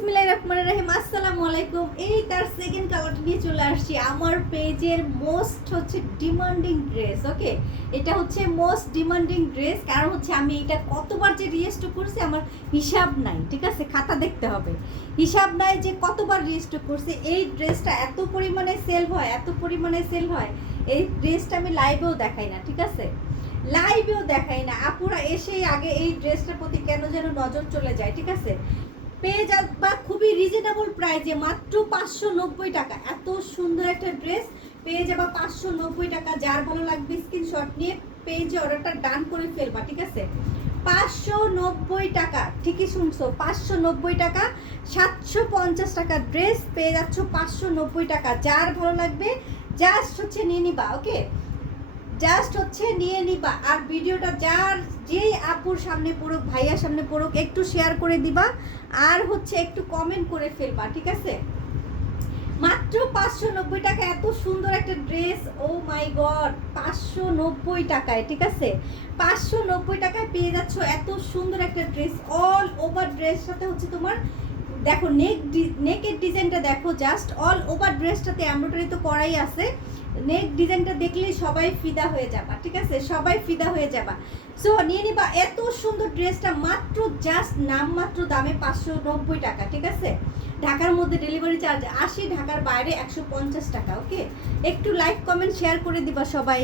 বিসমিল্লাহির রহমানির রহিম। আসসালামু আলাইকুম। এই তার সেকেন্ড কালারটা নিয়ে চলে আসছি আমার পেজের মোস্ট ডিমান্ডিং ড্রেস। ওকে, এটা হচ্ছে মোস্ট ডিমান্ডিং ড্রেস, কারণ হচ্ছে আমি এটা কতবার যে রিস্টক করছি আমার হিসাব নাই। ঠিক আছে, খাতা দেখতে হবে, হিসাব নাই যে কতবার রিস্টক করছি। এই ড্রেসটা এত পরিমাণে সেল হয়, এত পরিমাণে সেল হয়, এই ড্রেসটা আমি লাইভেও দেখাই না। ঠিক আছে, লাইভেও দেখাই না। আপুরা এসেই আগে এই ড্রেসটার প্রতি কেন যেন নজর চলে যায়। ঠিক আছে, পেয়ে যাবা খুবই রিজনেবল প্রাইসে, মাত্র 590 টাকা। এত সুন্দর একটা ড্রেস পেয়ে যাবা 590 টাকা। যার ভালো লাগবে স্ক্রিনশট নিয়ে পেজে অর্ডারটা ডান করে ফেলবা। ঠিক আছে, 590 টাকা, ঠিকই শুনছো, 590 টাকা। 750 টাকা ড্রেস পেয়ে যাচ্ছ 590 টাকা। যার ভালো লাগবে জাস্ট নিয়ে নিবা। ওকে, জাস্ট নিয়ে নিবা। আর ভিডিওটা যার যেই আপুর সামনে পড়ুক, ভাইয়ার সামনে পড়ুক, একটু শেয়ার করে দিবা আর একটু কমেন্ট করে ফেলবা। ঠিক আছে, মাত্র 590 টাকা এত সুন্দর একটা ড্রেস। ও মাই গড, 590 টাকায়। ঠিক আছে, 590 টাকায় পেয়ে যাচ্ছ এত সুন্দর একটা ড্রেস। অল ওভার ড্রেস সাথে তোমার দেখো নেকের ডিজাইনটা দেখো, জাস্ট অল ওভার ড্রেসটাতে এমব্রয়ডারি তো করাই আছে। নেক ডিজাইনটা দেখলেই সবাই ফিদা হয়ে যাবা। ঠিক আছে, সবাই ফিদা হয়ে যাবা। সো নিয়ে নিবা এত সুন্দর ড্রেসটা মাত্র জাস্ট নামমাত্র দামে 590 টাকা। ঠিক আছে, ঢাকার মধ্যে ডেলিভারি চার্জ 80, ঢাকার বাইরে 150 টাকা। ওকে, একটু লাইক কমেন্ট শেয়ার করে দিবা সবাই।